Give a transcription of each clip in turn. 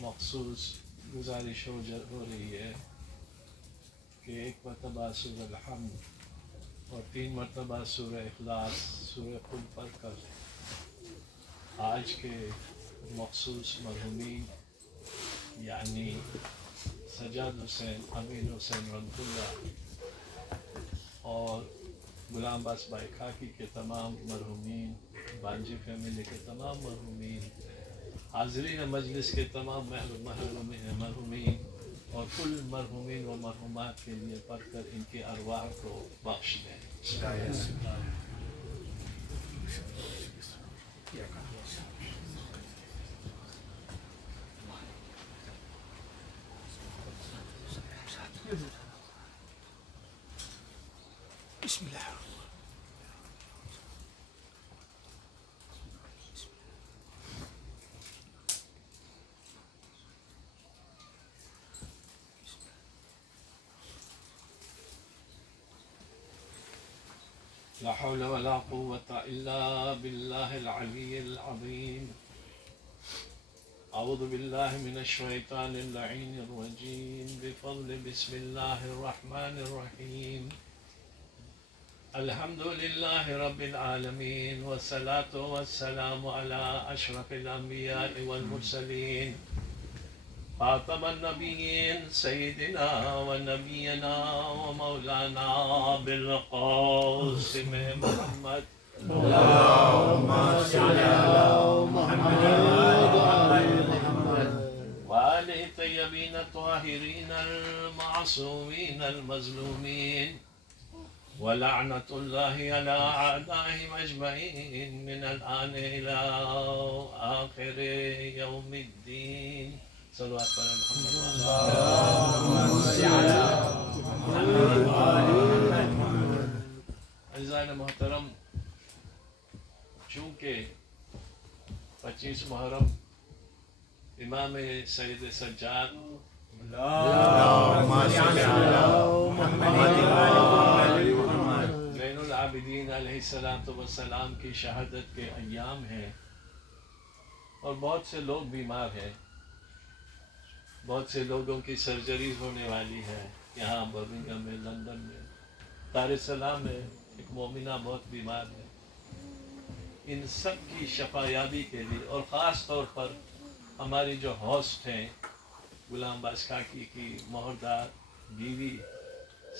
مخصوص گزارش ہو رہی ہے کہ ایک مرتبہ سورہ الحمد اور 3 مرتبہ سورہ اخلاص سورہ قل پڑھ کر آج کے مخصوص مرحومین یعنی سجاد حسین، امین حسین رحمۃ اللہ اور غلام عباس بھائی خاکی کے تمام مرحومین، بانجی فیملی کے تمام مرحومین، حاضرین مجلس کے تمام مرحومین اور کل مرحومین و مرحومات کے لیے پڑھ کر ان کے ارواح کو بخش دیں۔ بسم اللہ لا حول ولا قوة إلا بالله العلي العظيم أعوذ بالله من الشيطان اللعين الرجيم بفضل بسم الله الرحمن الرحيم الحمد لله رب العالمين والصلاة والسلام على أشرف الأنبياء والمرسلين خاتم النبيين سيدنا ونبينا ومولانا بالقاسم محمد اللهم صل على محمد وآل الطيبين الطاهرين المعصومين المظلومين ولعنة الله على أعدائهم أجمعين من الآن إلى آخر يوم الدين صلوات على محمد اللهم صل على محمد وآل محمد۔ عزیزان محترم، چونکہ 25 محرم امام سید سجاد اللهم صل على محمد وآل محمد زین العابدین علیہ السلام کی شہادت کے ایام ہیں اور بہت سے لوگ بیمار ہیں، بہت سے لوگوں کی سرجری ہونے والی ہے یہاں برمنگھم میں، لندن میں، دار السلام میں ایک مومنہ بہت بیمار ہے۔ ان سب کی شفا یابی کے لیے اور خاص طور پر ہماری جو ہوسٹ ہیں غلام عباس خاکی کی مہردار بیوی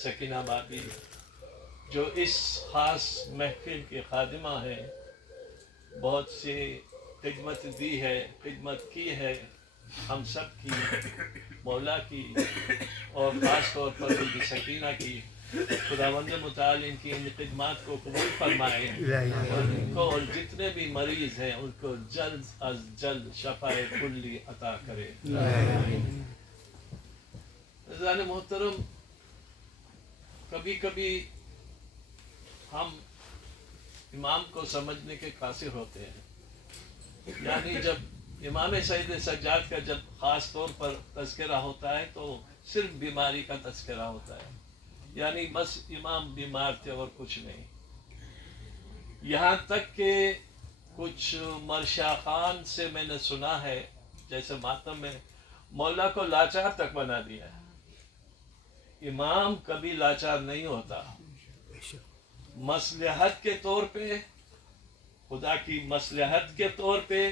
سکینہ بابی، جو اس خاص محفل کی خادمہ ہے، بہت سی خدمت دی ہے، خدمت کی ہے ہم سب کی، مولا کی اور خاص طور پر بی سکینہ کی۔ خداوند متعال ان کی ان خدمات کو قبول فرمائے اور ان کو اور جتنے بھی مریض ہیں ان کو جلد از جلد شفاء کلی عطا کرے۔ عزیزان محترم، کبھی کبھی ہم امام کو سمجھنے کے قاصر ہوتے ہیں، یعنی جب امام سید سجاد کا جب خاص طور پر تذکرہ ہوتا ہے تو صرف بیماری کا تذکرہ ہوتا ہے، یعنی بس امام بیمار تھے اور کچھ نہیں۔ یہاں تک کہ کچھ مرشا خان سے میں نے سنا ہے، جیسے ماتم میں مولا کو لاچار تک بنا دیا ہے۔ امام کبھی لاچار نہیں ہوتا، مصلحت کے طور پہ، خدا کی مصلحت کے طور پہ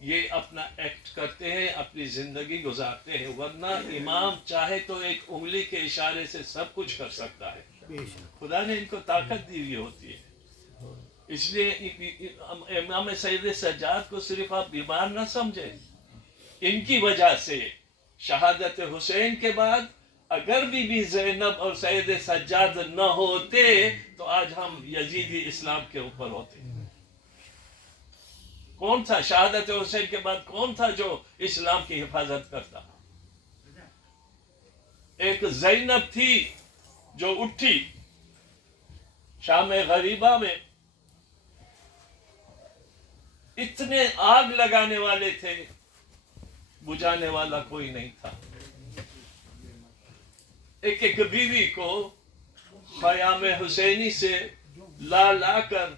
یہ اپنا ایکٹ کرتے ہیں، اپنی زندگی گزارتے ہیں، ورنہ امام چاہے تو ایک انگلی کے اشارے سے سب کچھ کر سکتا ہے۔ خدا نے ان کو طاقت دی ہوئی ہوتی ہے، اس لیے امام سید سجاد کو صرف آپ بیمار نہ سمجھیں، ان کی وجہ سے شہادت حسین کے بعد اگر بی زینب اور سید سجاد نہ ہوتے تو آج ہم یزیدی اسلام کے اوپر ہوتے۔ کون تھا شہادت حسین کے بعد، کون تھا جو اسلام کی حفاظت کرتا؟ ایک زینب تھی جو اٹھی شام غریبہ میں، اتنے آگ لگانے والے تھے، بجھانے والا کوئی نہیں تھا۔ ایک بیوی کو خیام حسینی سے لا کر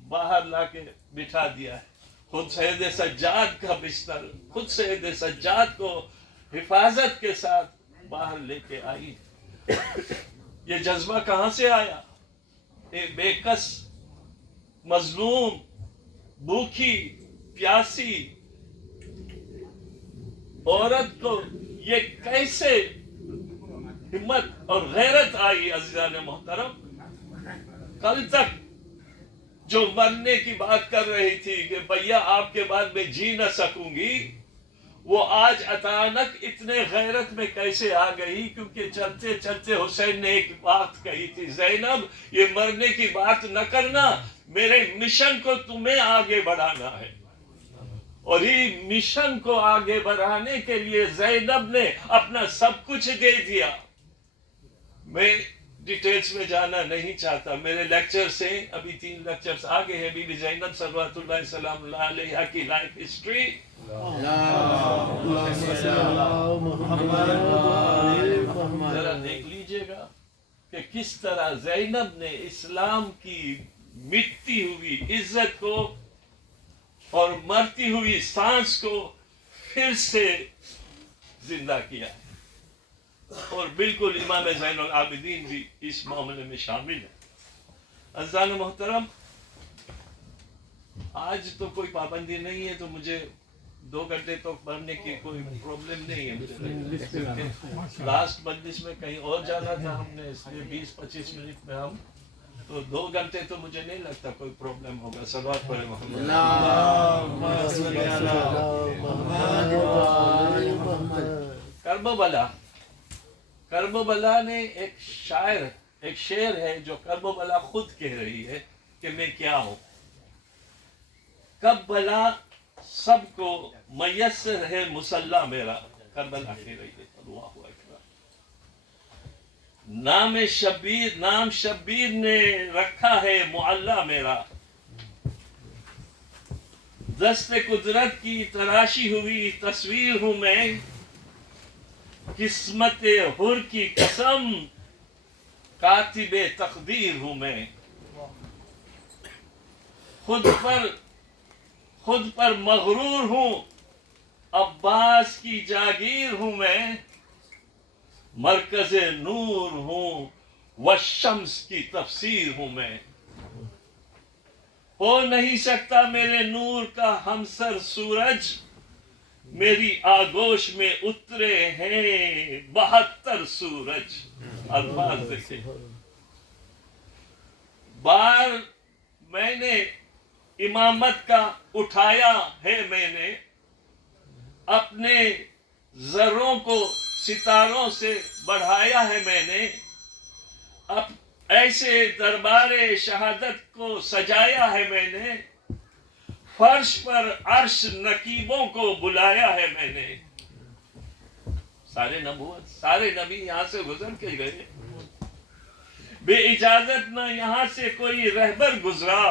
باہر لا کے بٹھا دیا ہے۔ خود سید سجاد کا بستر خود سید سجاد کو حفاظت کے ساتھ باہر لے کے آئی. یہ جذبہ کہاں سے آیا؟ ایک بے کس، مظلوم، بھوکی پیاسی عورت کو یہ کیسے ہمت اور غیرت آئی؟ عزیزان محترم، کل تک جو مرنے کی بات کر رہی تھی کہ بھیا آپ کے بعد میں جی نہ سکوں گی، وہ آج اچانک اتنے غیرت میں کیسے آ گئی؟ کیونکہ چلتے چلتے حسین نے ایک بات کہی تھی، زینب یہ مرنے کی بات نہ کرنا، میرے مشن کو تمہیں آگے بڑھانا ہے. اور یہ مشن کو آگے بڑھانے کے لیے زینب نے اپنا سب کچھ دے دیا. میں ڈیٹیلز میں جانا نہیں چاہتا، میرے لیکچر سے ابھی 3 لیکچرز آگے ہیں. بی بی زینب صلوات اللہ سلام اللہ علیہا کی لائف ہسٹری. ذرا دیکھ لیجئے گا کہ کس طرح زینب نے اسلام کی مٹتی ہوئی عزت کو اور مرتی ہوئی سانس کو پھر سے زندہ کیا، اور بالکل امام زین العابدین بھی اس معاملے میں شامل ہے. عزیزان محترم، آج تو کوئی پابندی نہیں ہے تو مجھے 2 گھنٹے تو پڑھنے کی کوئی پرابلم نہیں ہے. لاسٹ مجلس میں کہیں اور جانا تھا ہم نے، اس لیے 20-25 منٹ میں ہم تو 2 گھنٹے تو مجھے نہیں لگتا کوئی پرابلم ہوگا. صلوات پڑھیں محمد. کربلا نے ایک شعر ہے جو کربلا خود کہہ رہی ہے کہ میں کیا ہوں. کب بلا سب کو میسر ہے مسلح میرا، کربلا کہہ رہی ہے. اللہ اکبر. نام شبیر نے رکھا ہے معلّہ میرا، دست قدرت کی تراشی ہوئی تصویر ہوں میں، قسمت حر کی قسم کاتب تقدیر ہوں میں. خود پر مغرور ہوں، عباس کی جاگیر ہوں میں، مرکز نور ہوں والشمس کی تفسیر ہوں میں. ہو نہیں سکتا میرے نور کا ہمسر سورج، میری آگوش میں اترے ہیں 72 سورج. الفاظ دیکھیں. بار میں نے امامت کا اٹھایا ہے، میں نے اپنے ذروں کو ستاروں سے بڑھایا ہے، میں نے اب ایسے دربار شہادت کو سجایا ہے، میں نے فرش پر عرش نقیبوں کو بلایا ہے، میں نے. سارے نبی یہاں سے گزر کے گئے، بے اجازت نہ یہاں سے کوئی رہبر گزرا.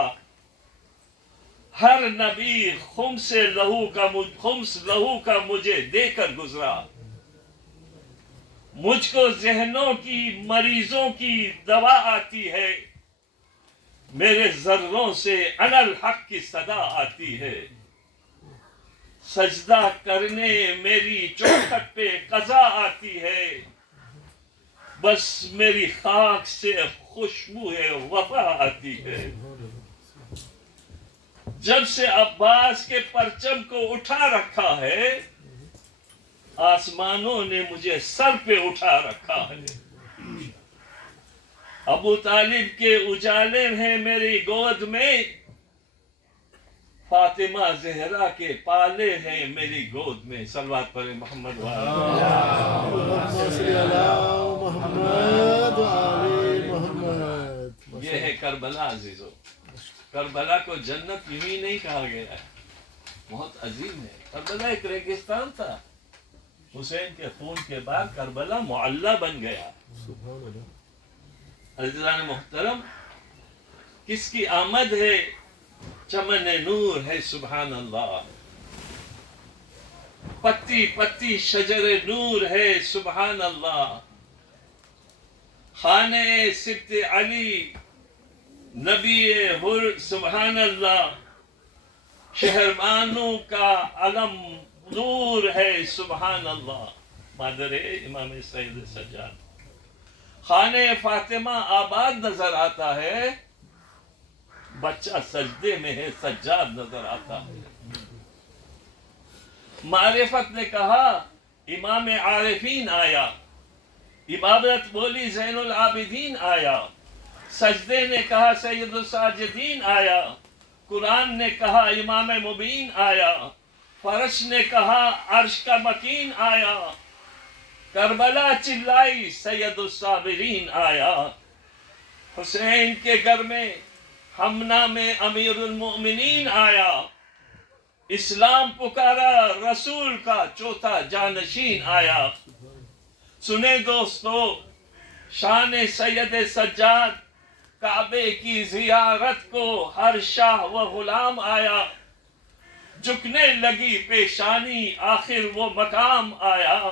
ہر نبی خمس لہو کا مجھے دے کر گزرا. مجھ کو ذہنوں کی مریضوں کی دوا آتی ہے، میرے ذروں سے انا الحق کی صدا آتی ہے. سجدہ کرنے میری چوکھٹ پہ قضا آتی ہے، بس میری خاک سے خوشبو وفا آتی ہے. جب سے عباس کے پرچم کو اٹھا رکھا ہے، آسمانوں نے مجھے سر پہ اٹھا رکھا ہے. ابو طالب کے اجالے ہیں میری گود میں، فاطمہ زہرا کے پالے ہیں میری گود میں. صلوات پر محمد یہ ہے کربلا. عزیزو، کربلا کو جنت یوں ہی نہیں کہا گیا ہے، بہت عظیم ہے. کربلا ایک ریگستان تھا، حسین کے خون کے بعد کربلا معلّہ بن گیا. عزیزان محترم، کس کی آمد ہے؟ چمن نور ہے. سبحان اللہ. پتی پتی شجر نور ہے. سبحان اللہ. خانے سبت علی نبی حر. سبحان اللہ. شہربانوں کا علم نور ہے سبحان اللہ مادر امام سید سجاد خانہ فاطمہ آباد نظر آتا ہے بچہ سجدے میں ہے سجاد نظر آتا ہے معرفت نے کہا امام عارفین آیا عبادت بولی زین العابدین آیا سجدے نے کہا سید الساجدین آیا قرآن نے کہا امام مبین آیا فرش نے کہا عرش کا مکین آیا کربلا چلائی سید الصابرین آیا حسین کے گھر میں ہمنا میں امیر المؤمنین آیا اسلام پکارا رسول کا چوتھا جانشین آیا سنے دوستو شان سید سجاد کعبے کی زیارت کو ہر شاہ و غلام آیا جھکنے لگی پیشانی آخر وہ مقام آیا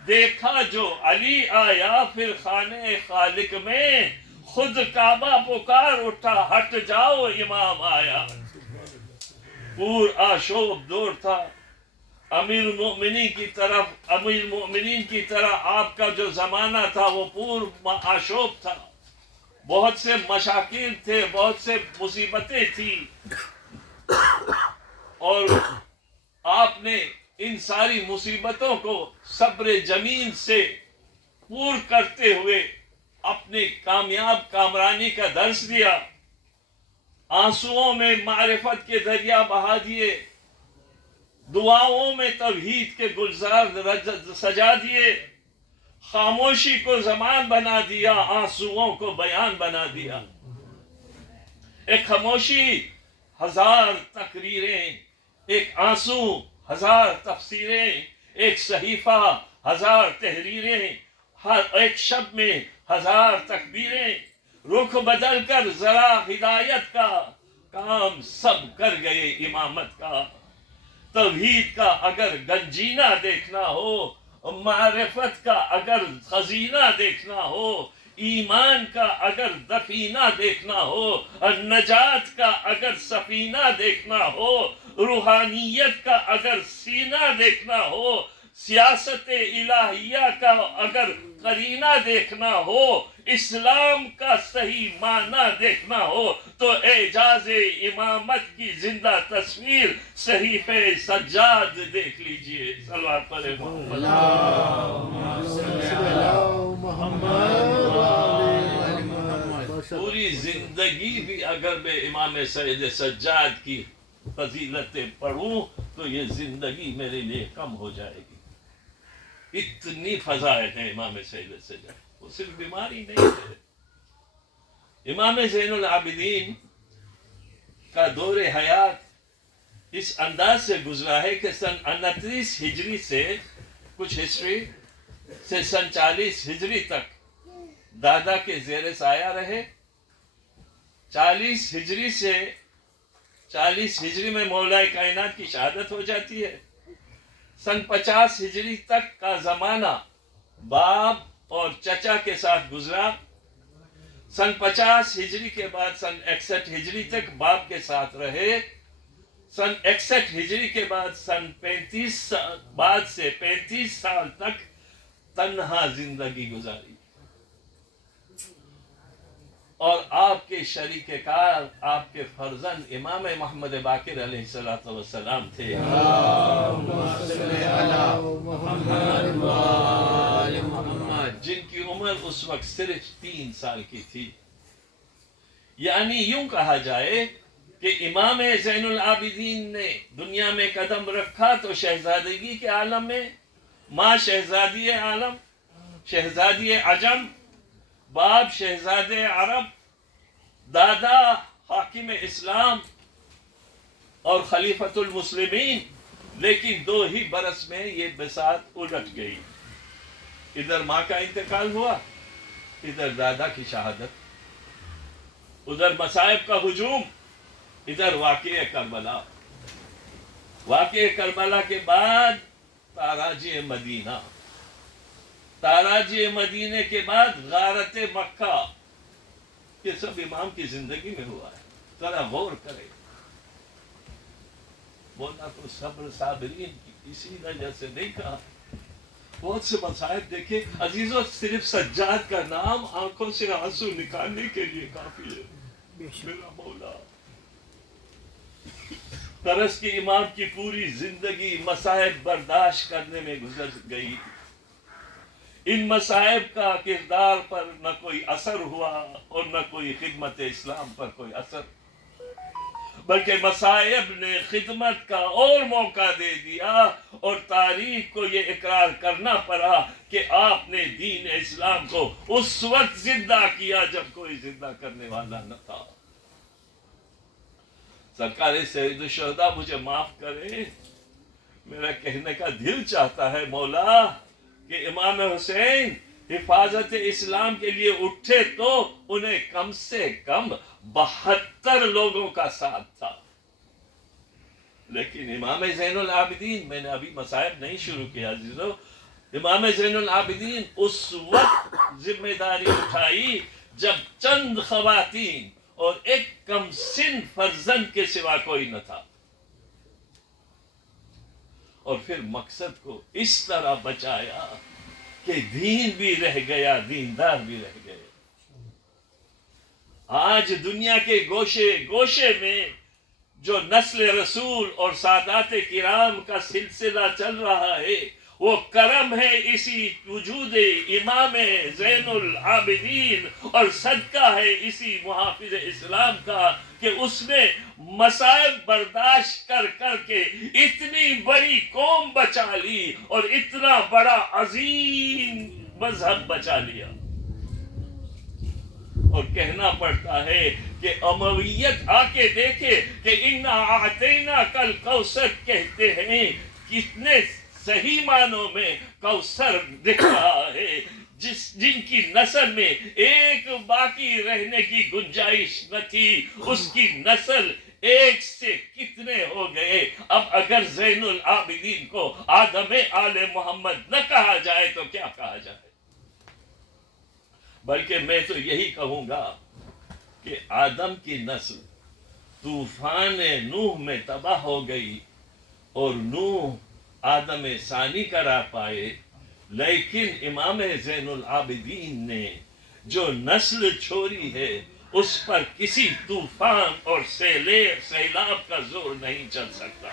دیکھا جو علی آیا پھر خانے خالق میں خود کعبہ پکار اٹھا ہٹ جاؤ امام آیا پور آشوب دور تھا امیر المؤمنین کی طرح آپ کا جو زمانہ تھا وہ پور آشوب تھا بہت سے مشاکل تھے بہت سے مصیبتیں تھی اور آپ نے ان ساری مصیبتوں کو صبر جمیل سے پور کرتے ہوئے اپنی کامیاب کامرانی کا درس دیا آنسوؤں میں معرفت کے دریا بہا دیے دعاؤں میں توحید کے گلزار سجا دیے خاموشی کو زمان بنا دیا آنسوؤں کو بیان بنا دیا ایک خاموشی ہزار تقریریں ایک آنسو ہزار تفسیریں ایک صحیفہ ہزار تحریریں ہر ایک شب میں ہزار تکبیریں رخ بدل کر ذرا ہدایت کا کام سب کر گئے امامت کا توحید کا اگر گنجینہ دیکھنا ہو معرفت کا اگر خزینہ دیکھنا ہو ایمان کا اگر دفینہ دیکھنا ہو اور نجات کا اگر سفینہ دیکھنا ہو روحانیت کا اگر سینہ دیکھنا ہو سیاست الہیہ کا اگر قرینہ دیکھنا ہو اسلام کا صحیح معنی دیکھنا ہو تو اعجاز امامت کی زندہ تصویر صحیفہ سجاد دیکھ لیجئے صلوات پڑھیں پوری زندگی بھی اگر میں امام سید سجاد کی فضیلتیں پڑھوں تو یہ زندگی میرے لیے کم ہو جائے گی اتنی فضائل ہے امام سید سجاد وہ صرف بیماری نہیں ہے امام زین العابدین کا دور حیات اس انداز سے گزرا ہے کہ سن 29 ہجری سے کچھ ہسٹری سے سن 40 ہجری تک دادا کے زیر سایہ رہے 40 ہجری سے 40 ہجری میں مولا کائنات کی شہادت ہو جاتی ہے سن 50 ہجری تک کا زمانہ باپ اور چچا کے ساتھ گزرا سن 50 ہجری کے بعد سن 61 ہجری تک باپ کے ساتھ رہے سن 61 ہجری کے بعد سن 35 سال تک تنہا زندگی گزاری اور آپ کے شریک کار آپ کے فرزند امام محمد باقر علیہ السلام تھے جن کی عمر اس وقت صرف 3 سال کی تھی یعنی یوں کہا جائے کہ امام زین العابدین نے دنیا میں قدم رکھا تو شہزادگی کے عالم میں ماں شہزادی عالم شہزادی عجم باپ شہزادے عرب دادا حاکم اسلام اور خلیفۃ المسلمین لیکن 2 ہی برس میں یہ بساط الٹ گئی ادھر ماں کا انتقال ہوا ادھر دادا کی شہادت ادھر مصائب کا ہجوم ادھر واقعہ کربلا کے بعد تاراج مدینہ تاراج مدینے کے بعد غارت مکہ یہ سب امام کی زندگی میں ہوا ہے ذرا غور کریں بولا تو صبر صابرین کی اسی وجہ سے نہیں کہا. بہت سے مصائب دیکھے عزیزوں، صرف سجاد کا نام آنکھوں سے آنسو نکالنے کے لیے کافی ہے. میرا مولا طرز کے امام کی پوری زندگی مصائب برداشت کرنے میں گزر گئی. ان مصائب کا کردار پر نہ کوئی اثر ہوا اور نہ کوئی خدمت اسلام پر کوئی اثر، بلکہ مصائب نے خدمت کا اور موقع دے دیا اور تاریخ کو یہ اقرار کرنا پڑا کہ آپ نے دین اسلام کو اس وقت زندہ کیا جب کوئی زندہ کرنے والا نہ تھا. سرکار سید الشہداء مجھے معاف کرے، میرا کہنے کا دل چاہتا ہے مولا کہ امام حسین حفاظت اسلام کے لیے اٹھے تو انہیں کم سے کم 72 لوگوں کا ساتھ تھا، لیکن امام زین العابدین، میں نے ابھی مصائب نہیں شروع کیا عزیزو، امام زین العابدین اس وقت ذمہ داری اٹھائی جب چند خواتین اور ایک کم سن فرزند کے سوا کوئی نہ تھا، اور پھر مقصد کو اس طرح بچایا کہ دین بھی رہ گیا، دیندار بھی رہ گئے. آج دنیا کے گوشے گوشے میں جو نسل رسول اور سادات کرام کا سلسلہ چل رہا ہے، وہ کرم ہے اسی وجود امام زین العابدین اور صدقہ ہے اسی محافظ اسلام کا کہ اس نے مصائب برداشت کر کر کے اتنی بڑی قوم بچا لی اور اتنا بڑا عظیم مذہب بچا لیا. اور کہنا پڑتا ہے کہ امویت آ کے دیکھے کہ انا اعطینا کل کوثر کہتے ہیں، کتنے صحیح معنوں میں کوثر دکھ رہا ہے، جن کی نسل میں ایک باقی رہنے کی گنجائش نہ تھی، اس کی نسل ایک سے کتنے ہو گئے. اب اگر زین العابدین کو آدم آل محمد نہ کہا جائے تو کیا کہا جائے؟ بلکہ میں تو یہی کہوں گا کہ آدم کی نسل طوفان نوح میں تباہ ہو گئی اور نوح آدم ثانی کرا پائے، لیکن امام زین العابدین نے جو نسل چھوڑی ہے اس پر کسی طوفان اور سیلاب کا زور نہیں چل سکتا.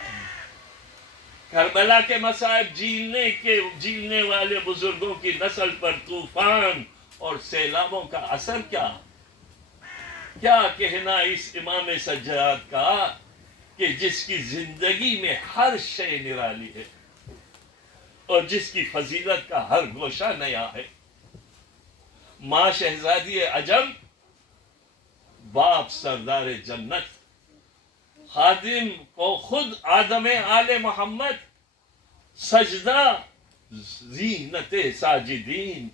کربلا کے مصائب جھیلنے والے بزرگوں کی نسل پر طوفان اور سیلابوں کا اثر کیا کہنا اس امام سجاد کا کہ جس کی زندگی میں ہر شے نرالی ہے اور جس کی فضیلت کا ہر گوشہ نیا ہے. ماں شہزادی عجم، باپ سردار جنت، خادم کو خود آدم آل محمد، سجدہ زینت ساجدین،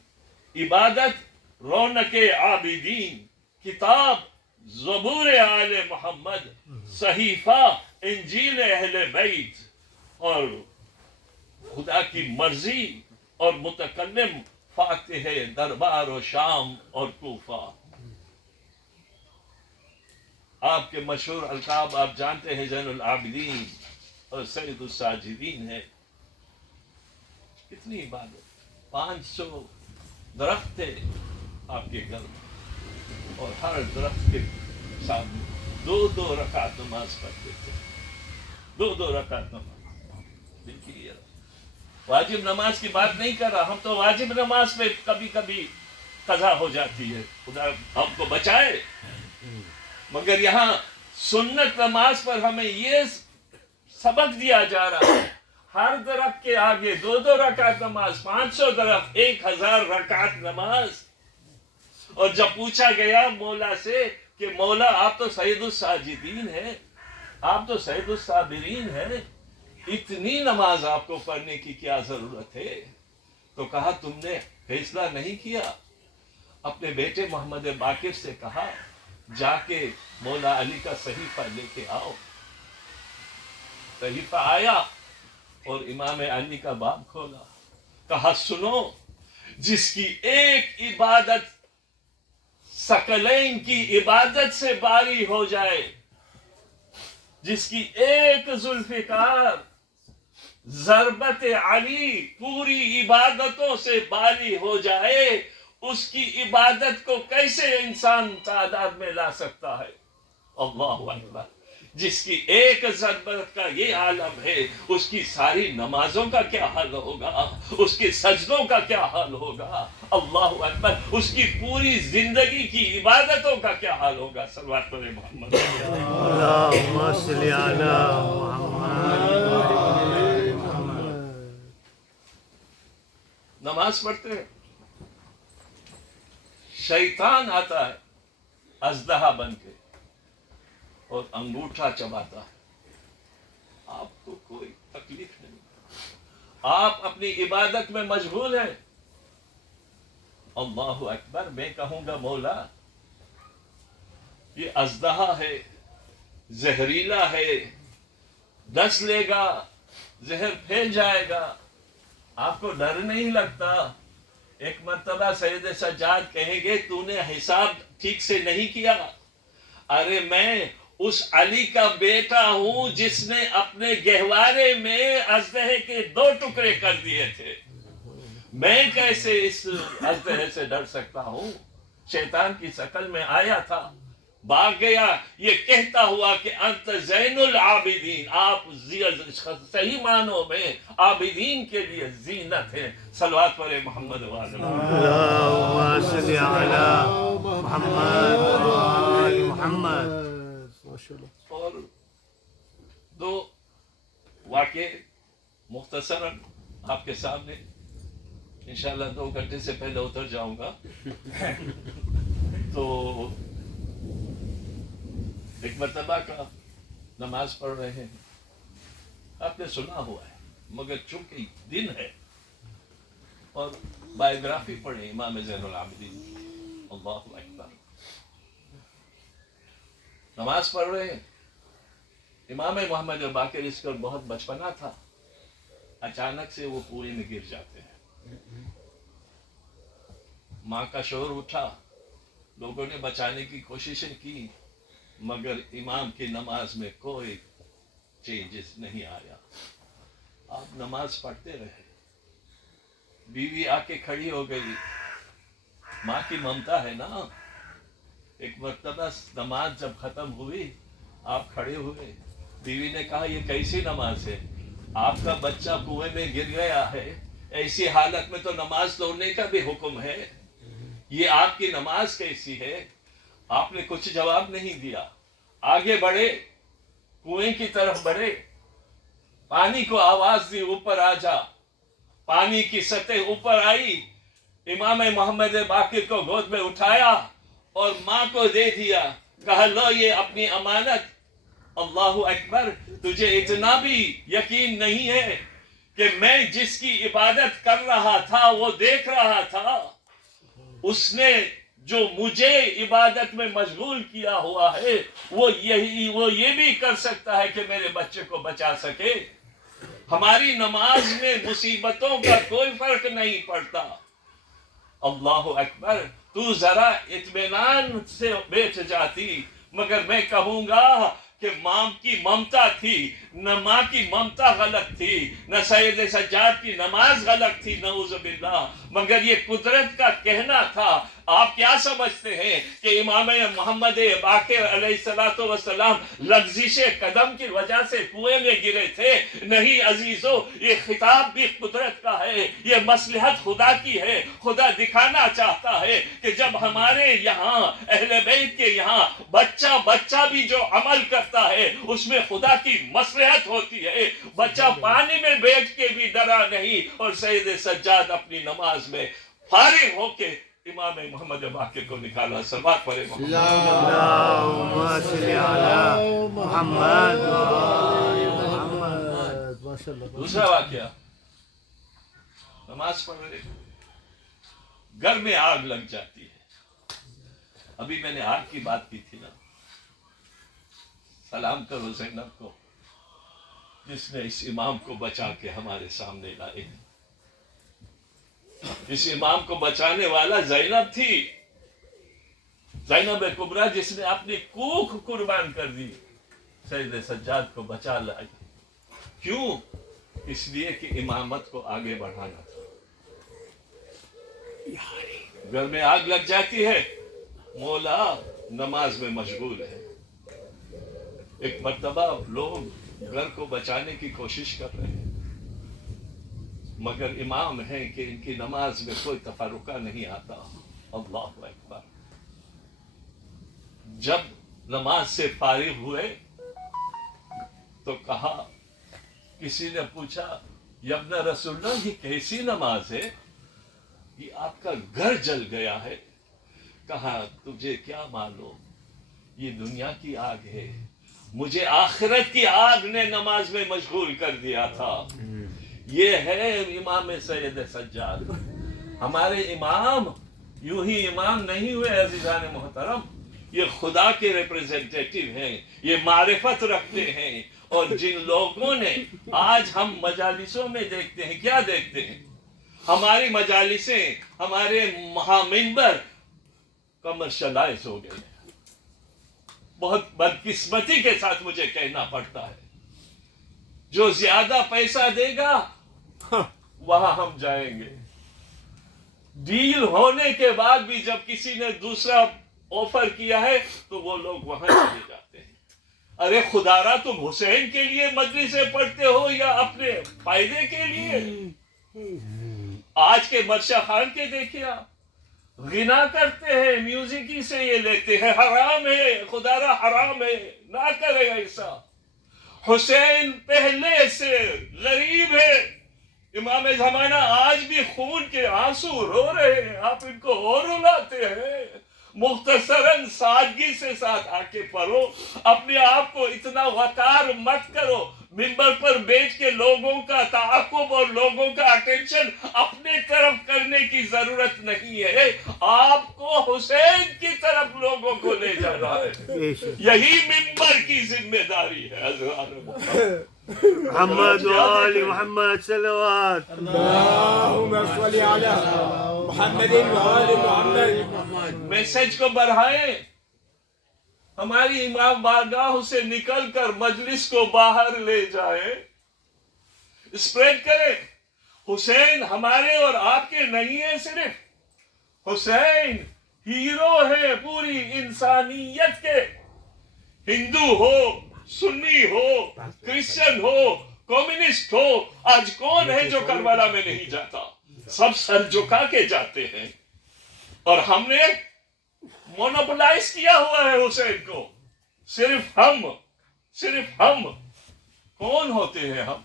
عبادت رونق عابدین، کتاب زبور آل محمد، صحیفہ انجیل اہل بیت، اور خدا کی مرضی اور متکلم فاتح دربار و شام اور کوفہ. آپ کے مشہور القاب آپ جانتے ہیں، زین العابدین اور سید الساجدین ہے. کتنی عبادت، 500 درخت تھے آپ کے گھر میں، اور ہر درخت کے سامنے 2 رکعت نماز پڑھتے تھے. 2 رکعت نماز. دیکھیے، واجب نماز کی بات نہیں کر رہا، ہم تو واجب نماز پہ کبھی کبھی قضا ہو جاتی ہے، خدا ہم کو بچائے، مگر یہاں سنت نماز پر ہمیں یہ سبق دیا جا رہا ہے، ہر درخت کے آگے 2 رکعت نماز، 500 درخت 1000 رکعت نماز. اور جب پوچھا گیا مولا سے کہ مولا آپ تو سید الساجدین ہیں، آپ تو سید الصابرین ہیں، اتنی نماز آپ کو پڑھنے کی کیا ضرورت ہے؟ تو کہا تم نے فیصلہ نہیں کیا. اپنے بیٹے محمد باقر سے کہا جا کے مولا علی کا صحیفہ لے کے آؤ. صحیفہ آیا اور امام علی کا باب کھولا، کہا سنو، جس کی ایک عبادت ثقلین کی عبادت سے باری ہو جائے، جس کی ایک ذوالفقار ضربت علی پوری عبادتوں سے بالی ہو جائے، اس کی عبادت کو کیسے انسان تعداد میں لا سکتا ہے؟ اللہ اکبر. جس کی ایک ضربت کا یہ عالم ہے، اس کی ساری نمازوں کا کیا حال ہوگا، اس کے سجدوں کا کیا حال ہوگا. اللہ اکبر. اس کی پوری زندگی کی عبادتوں کا کیا حال ہوگا. صلوات پر محمد. اللهم صل على محمد. نماز پڑھتے ہیں، شیطان آتا ہے اژدہا بن کے اور انگوٹھا چباتا ہے. آپ کو کوئی تکلیف نہیں، آپ اپنی عبادت میں مشغول ہیں. اللہ اکبر. میں کہوں گا مولا یہ اژدہا ہے، زہریلا ہے، ڈس لے گا، زہر پھیل جائے گا. آپ کو ڈر نہیں لگتا؟ ایک مرتبہ سید سجاد کہیں گے تو نے حساب ٹھیک سے نہیں کیا. ارے میں اس علی کا بیٹا ہوں جس نے اپنے گہوارے میں اژدہے کے 2 ٹکڑے کر دیے تھے. میں کیسے اس اژدہے سے ڈر سکتا ہوں؟ شیطان کی شکل میں آیا تھا، بھاگ گیا یہ کہتا ہوا کہ انت زین العابدین، آپ صحیح معنوں میں عابدین کے لیے زینت ہے. صلوات پر محمد وعلی اللهم صل على محمد وآل محمد. اور 2 واقعے مختصراً آپ کے سامنے. انشاءاللہ 2 گھنٹے سے پہلے اتر جاؤں گا. تو ایک مرتبہ کا نماز پڑھ رہے ہیں، آپ نے سنا ہوا ہے مگر چونکہ دن ہے اور بایوگرافی پڑھیں امام زین العابدین. اللہ اکبر. نماز پڑھ رہے ہیں، امام محمد باقر اس کا بہت بچپنا تھا، اچانک سے وہ کنویں میں گر جاتے ہیں. ماں کا شور اٹھا، لوگوں نے بچانے کی کوششیں کی مگر امام کی نماز میں کوئی چینجز نہیں آیا. آپ نماز پڑھتے رہے. بیوی آ کے کھڑی ہو گئی. ماں کی ممتا ہے نا. ایک مرتبہ نماز جب ختم ہوئی آپ کھڑے ہوئے. بیوی نے کہا یہ کیسی نماز ہے؟ آپ کا بچہ کنویں میں گر گیا ہے، ایسی حالت میں تو نماز توڑنے کا بھی حکم ہے، یہ آپ کی نماز کیسی ہے؟ آپ نے کچھ جواب نہیں دیا. آگے بڑھے، کنویں کی طرف بڑھے، پانی کو آواز دی اوپر آ جا. پانی کی سطح اوپر آئی. امام محمد باقر کو گود میں اٹھایا اور ماں کو دے دیا. کہا لو یہ اپنی امانت. اللہ اکبر. تجھے اتنا بھی یقین نہیں ہے کہ میں جس کی عبادت کر رہا تھا وہ دیکھ رہا تھا، اس نے جو مجھے عبادت میں مشغول کیا ہوا ہے وہ یہ بھی کر سکتا ہے کہ میرے بچے کو بچا سکے. ہماری نماز میں مصیبتوں کا کوئی فرق نہیں پڑتا. اللہ اکبر. تو ذرا اطمینان سے بیٹھ جاتی. مگر میں کہوں گا کہ ماں کی ممتا تھی، نہ ماں کی ممتا غلط تھی، نہ سید سجاد کی نماز غلط تھی نعوذ باللہ، مگر یہ قدرت کا کہنا تھا. آپ کیا سمجھتے ہیں کہ امام محمد باقر علیہ السلام لغزش قدم کی وجہ سے کنویں میں گرے تھے؟ نہیں عزیزو، یہ خطاب بھی قدرت کا ہے، یہ مصلحت خدا کی ہے. خدا دکھانا چاہتا ہے کہ جب ہمارے یہاں اہل بیت کے یہاں بچہ بھی جو عمل کرتا ہے اس میں خدا کی مصلحت ہوتی ہے. بچہ پانی میں بیٹھ کے بھی ڈرا نہیں اور سید سجاد اپنی نماز میں فارغ ہو کے امام محمد باقر کو نکالا. صلوات پڑھے محمد. اللهم صل على محمد وآل محمد. دوسرا واقعہ، نماز پڑھ رہے گھر میں آگ لگ جاتی ہے. ابھی میں نے آگ کی بات کی تھی نا. سلام کرو زینب کو جس نے اس امام کو بچا کے ہمارے سامنے لائے. اس امام کو بچانے والا زینب تھی، زینب کبریٰ، جس نے اپنی کوکھ قربان کر دی. سید سجاد کو بچا لائی. کیوں؟ اس لیے کہ امامت کو آگے بڑھانا تھا. گھر میں آگ لگ جاتی ہے، مولا نماز میں مشغول ہے. ایک مرتبہ لوگ گھر کو بچانے کی کوشش کر رہے ہیں، مگر امام ہیں کہ ان کی نماز میں کوئی تفرقہ نہیں آتا. اللہ اکبر. جب نماز سے فارغ ہوئے تو کہا، کسی نے پوچھا، یا ابن رسول اللہ یہ کیسی نماز ہے؟ یہ آپ کا گھر جل گیا ہے. کہا تجھے کیا معلوم، یہ دنیا کی آگ ہے، مجھے آخرت کی آگ نے نماز میں مشغول کر دیا تھا. یہ ہے امام سید سجاد. ہمارے امام یوں ہی امام نہیں ہوئے عزیزان محترم، یہ خدا کے ریپریزنٹیٹیو ہیں، یہ معرفت رکھتے ہیں. اور جن لوگوں نے آج ہم مجالسوں میں دیکھتے ہیں، کیا دیکھتے ہیں؟ ہماری مجالسیں، ہمارے مہامنبر کمرشلائز ہو گئے. بہت بدقسمتی کے ساتھ مجھے کہنا پڑتا ہے، جو زیادہ پیسہ دے گا وہاں ہم جائیں گے. ڈیل ہونے کے بعد بھی جب کسی نے دوسرا آفر کیا ہے تو وہ لوگ وہاں چلے جاتے ہیں. ارے خدارا، تم حسین کے لیے مجلسیں پڑھتے ہو یا اپنے فائدے کے لیے؟ آج کے مرشا خان کے دیکھیے، غنا کرتے ہیں، میوزکی سے یہ لیتے ہیں. حرام ہے خدارا، حرام ہے، نہ کرے ایسا. حسین پہلے سے غریب ہے. امام زمانہ آج بھی خون کے آنسو رو رہے ہیں، آپ ان کو اور رلاتے ہیں. مختصراً سادگی سے ساتھ آ کے پڑھو. اپنے آپ کو اتنا وقار مت کرو. منبر پر بیٹھ کے لوگوں کا تعاقب اور لوگوں کا اٹینشن اپنے طرف کرنے کی ضرورت نہیں ہے. آپ کو حسین کی طرف لوگوں کو لے جانا ہے. یہی منبر کی ذمہ داری ہے. محمد وآل محمد صلوات. اللهم صل على محمد وآل محمد. میسج کو بڑھائیں. ہماری امام بارگاہ سے نکل کر مجلس کو باہر لے جائیں، اسپریڈ کریں. حسین ہمارے اور آپ کے نہیں ہے صرف، حسین ہیرو ہے پوری انسانیت کے. ہندو ہو، سنی ہو، کرسچن ہو، کمیونسٹ ہو، آج کون ہے جو کربلا میں نہیں جاتا؟ سب سر جھکا کے جاتے ہیں. اور ہم نے مونوپلائز کیا ہوا ہے حسین کو. صرف ہم کون ہوتے ہیں ہم؟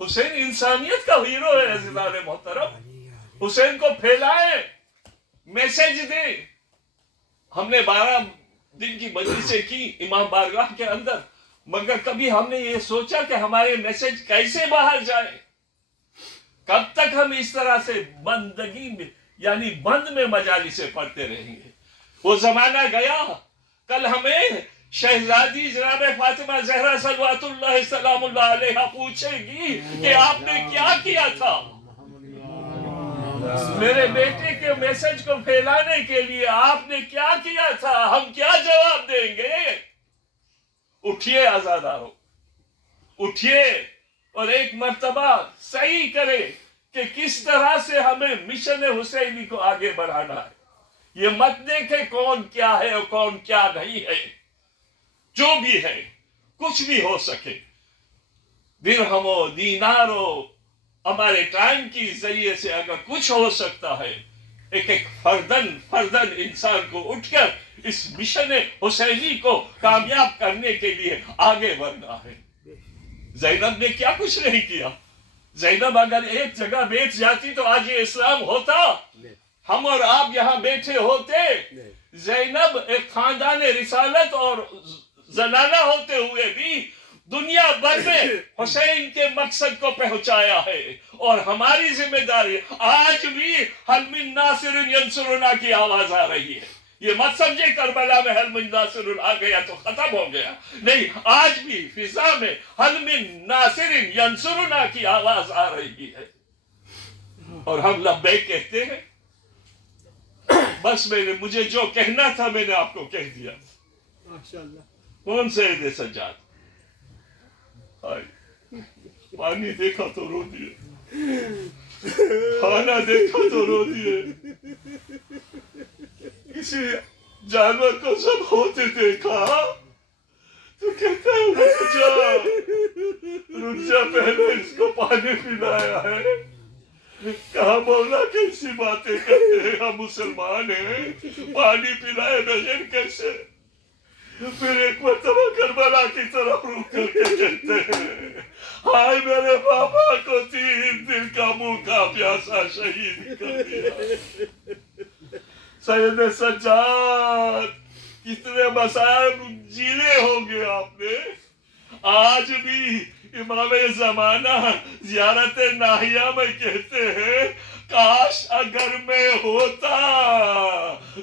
حسین انسانیت کا ہیرو ہے عزیزان محترم. حسین کو پھیلائیں، میسج دیں. ہم نے 12 دن کی مجلسیں کی امام بارگاہ کے اندر، مگر کبھی ہم نے یہ سوچا کہ ہمارے میسج کیسے باہر جائے؟ کب تک ہم اس طرح سے بندگی میں یعنی بند میں مجالسیں پڑھتے رہیں گے؟ وہ زمانہ گیا. کل ہمیں شہزادی جناب فاطمہ زہرا صلوات اللہ سلام اللہ علیہ پوچھے گی کہ آپ نے کیا کیا تھا میرے بیٹے کے میسج کو پھیلانے کے لیے؟ آپ نے کیا کیا تھا؟ ہم کیا جواب دیں گے؟ اٹھیے آزادارو، اٹھیے اور ایک مرتبہ صحیح کرے کہ کس طرح سے ہمیں مشن حسینی کو آگے بڑھانا ہے. یہ مت دیکھے کون کیا ہے اور کون کیا نہیں ہے. جو بھی ہے، کچھ بھی ہو سکے، درہم و دینار ہو، ہمارے ٹائم کی ذریعے سے اگر کچھ ہو سکتا ہے، ایک فردن انسان کو اٹھ کر اس مشن حسینی کو کامیاب کرنے کے لیے آگے بڑھنا ہے. زینب نے کیا کچھ نہیں کیا. زینب اگر ایک جگہ بیٹھ جاتی تو آج یہ اسلام ہوتا؟ ہم اور آپ یہاں بیٹھے ہوتے؟ زینب ایک خاندان رسالت اور زنانہ ہوتے ہوئے بھی دنیا بھر میں حسین کے مقصد کو پہنچایا ہے. اور ہماری ذمہ داری آج بھی حل من ناصر ینصرنا کی آواز آ رہی ہے. یہ مت سمجھے کربلا میں حل من ناصر آ گیا تو ختم ہو گیا. نہیں، آج بھی فضا میں حل من ناصر ینصرنا کی آواز آ رہی ہے اور ہم لبیک کہتے ہیں. بس مجھے جو کہنا تھا میں نے آپ کو کہہ دیا. کون سید سجاد؟ پانی دیکھا تو رو دیے، کھانا دیکھا تو رو دیے، کسی جانور کو سب ہوتے دیکھا تو کہتا ہے رک جا پہلے اس کو پانی پلایا ہے. کہا مولا کیسی باتیں کرتے ہیں، ہم مسلمان ہیں، پانی پلائے بغیر کیسے؟ پھر ایک مرتبہ کربلا کی طرف رک کر کے کہتے ہیں ہائے میرے بابا کو 3 دن کا بھوکا پیاسا شہید کر دیا. سید سجاد کتنے مصائب جیلے ہوں گے آپ نے. آج بھی امام زمانہ زیارت ناہیہ میں کہتے ہیں کاش اگر میں ہوتا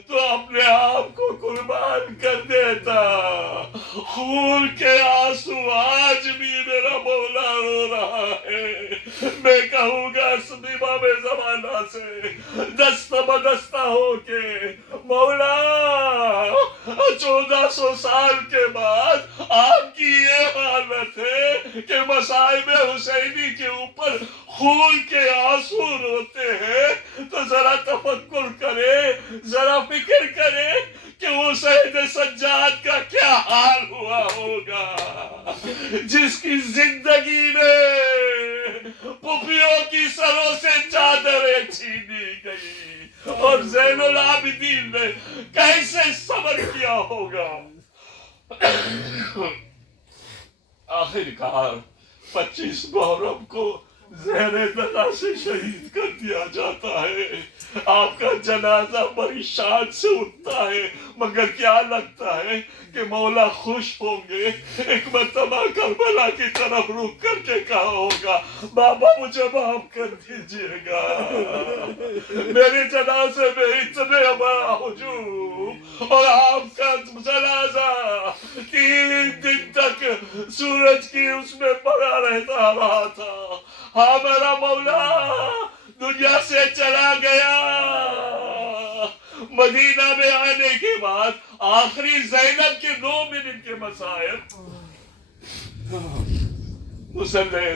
تو اپنے آپ کو قربان کر دیتا. خون کے آنسو آج بھی میرا مولا رو رہا ہے. میں کہوں گا امام زمانہ سے دست بدستہ ہو کے مولا 1400 سال کے بعد آپ کی یہ حالت ہے کہ مصائب حسینی کے اوپر خون کے آنسو روتے ہیں تو ذرا تفکر کرے، ذرا فکر کرے کہ وہ سید سجاد کا کیا حال ہوا ہوگا جس کی زندگی میں پھوپھیوں کی سروں سے چادریں چھینی گئی اور زین العابدین نے کیسے صبر کیا ہوگا. آخر کار 25 محرم کو زہر دغا سے شہید کر دیا جاتا ہے. آپ کا جنازہ بڑی شان سے اٹھتا ہے، مگر کیا لگتا ہے کہ مولا خوش ہوں گے. ایک مرتبہ کربلا کی طرف رک کر کے کہا ہوگا بابا مجھے معاف کر دیجیے گا، میرے جنازے میں اتنے بڑا ہجوم اور آپ کا جنازہ 3 دن تک سورج کی اس میں پڑا رہتا رہا تھا. ہاں میرا مولا دنیا سے چلا گیا. مدینہ میں آنے کے بعد آخری زینب کے 2 منٹ کے مسائل مسلح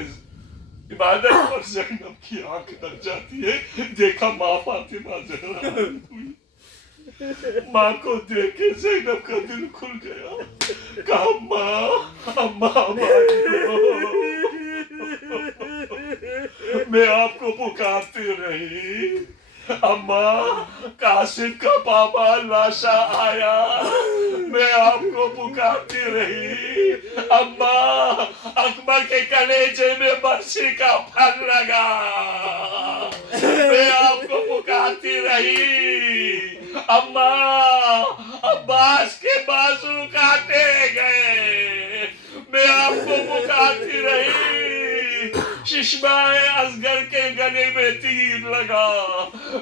عبادت پر زینب کی آنکھ لگ جاتی ہے. دیکھا ماں فاطمہ زہرا ہوئی، ماں کو دیکھ کے زینب کا دل کھل گیا. کہا ماں اماں میں آپ کو پکارتی رہی، اماں قاسم کا پاپا لاشا آیا، میں آپ کو پکارتی رہی. اماں اکبر کے کلیجے میں برسی کا پھل لگا، میں آپ کو پکارتی رہی. اماں عباس کے بازو کاٹے گئے، میں آپ کو پکارتی رہی. چشمائے اصغر کے گلے میں تیر لگا،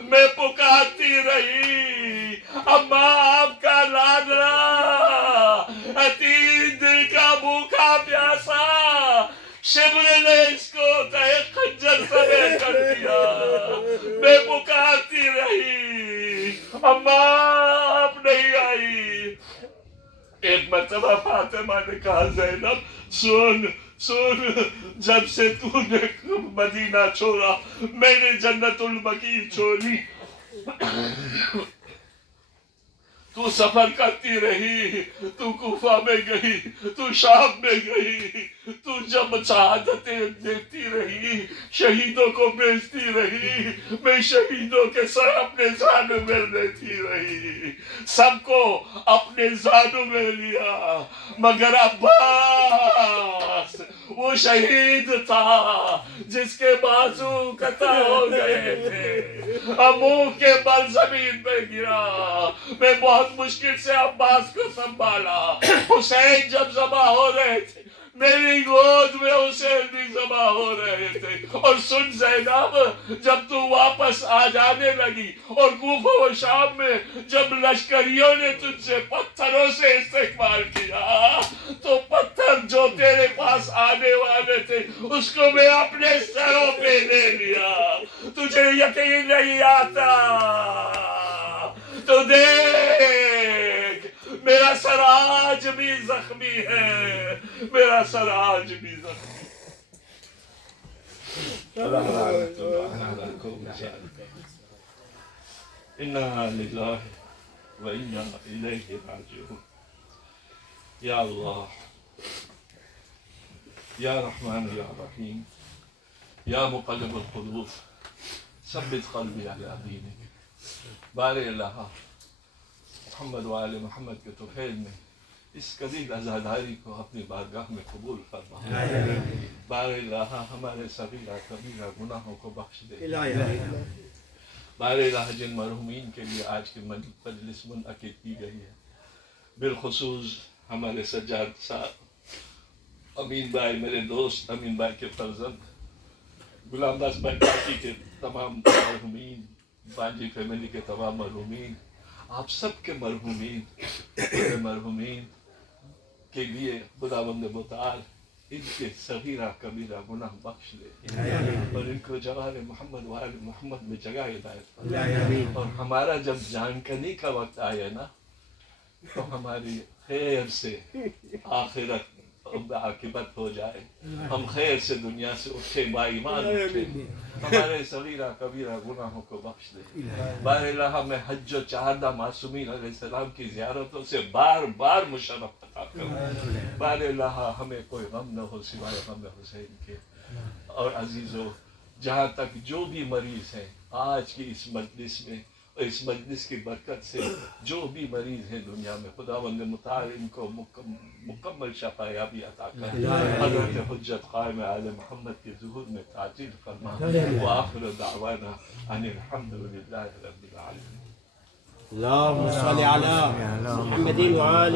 میں پکارتی رہی. اماں آپ کا لادرا 3 دن کا بھوکا پیاسا، شبر نے اس کو تہے خنجر سمیت کر دیا. میں پکارتی رہی، اماں آپ نہیں آئی. ایک مرتبہ فاطمہ نے کہا زینب سن جب سے تو نے مدینہ چھوڑا میں نے جنت البقیع چھوڑی. تو سفر کرتی رہی، تو کوفہ میں گئی، تو شام میں گئی، تو جب شہادتیں دیتی رہی، شہیدوں کو بیچتی رہی. میں شہیدوں کے سر اپنے زانوں میں لیتی رہی، سب کو اپنے زانوں میں لیا، مگر عباس وہ شہید تھا جس کے بازو قطع ہو گئے تھے، منہ کے بل زمین پہ گرا. میں بہت مشکل سے عباس کو سنبھالا. حسین جب ذبح ہو رہے تھے میری گود میں حسین بھی ذبح ہو رہے تھے. اور سن زینب جب تو واپس آ جانے لگی اور کوفہ و شام میں جب لشکریوں نے تجھ سے پتھروں سے استقبال کیا تو پتھر جو تیرے پاس آنے والے تھے اس کو میں اپنے سروں پہ لے لیا. تجھے یقین نہیں آتا تو دیکھ میرا سر آج بھی زخمی ہے، میرا سر آج بھی زخمی ہے۔ انا للہ و انا الیہ راجعون۔ یا اللہ، یا رحمان یا رحیم، یا مقلب القلوب ثبت قلبی علی دینک۔ بار الہ محمد و آل محمد کے طفیل میں اس قدیر عزاداری کو اپنی بارگاہ میں قبول فرما۔ بار الہ ہمارے صغیرہ کبیرہ گناہوں کو بخش دے۔ بار الہ جن مرحومین کے لیے آج کی مجلس منعقد کی گئی ہے، بالخصوص ہمارے سجاد صاحب، امین بھائی میرے دوست، امین بھائی کے فرزند، غلام داس بھائی پارٹی کے تمام مرحومین، بانجی فیملی کے تمام مرحومین، آپ سب کے مرحومین، میرے مرحومین کے لیے خداوند متعال ان کے صغیرہ کبیرہ گناہ بخش دے اور ان کو جوار محمد و آل محمد میں جگہ ہدایت فرمائے، اور ہمارا جب جانکنی کا وقت آئے نا تو ہماری خیر سے آخرت عاقبت ہو جائے، ہم خیر سے دنیا سے اٹھے، با ایمان اٹھے، ہمارے صغیرہ کبیرہ گناہوں کو بخش دے۔ بار الہ میں حج و چہردہ معصومین علیہ السلام کی زیارتوں سے بار بار مشرف عطا کر۔ بار الہ ہمیں کوئی غم نہ ہو سوائے غم حسین کے۔ اور عزیزو، جہاں تک جو بھی مریض ہیں آج کی اس مجلس میں، اس مجلس کی برکت سے جو بھی مریض ہیں دنیا میں، خداوند متعال ان کو مکمل شفا یابی عطا کر۔ حضرت حجت قائم آل محمد کے ظہور میں تعجیل فرما۔ وآخر دعوانا ان الحمد للہ رب العالمین۔ اللهم صل على محمد وآل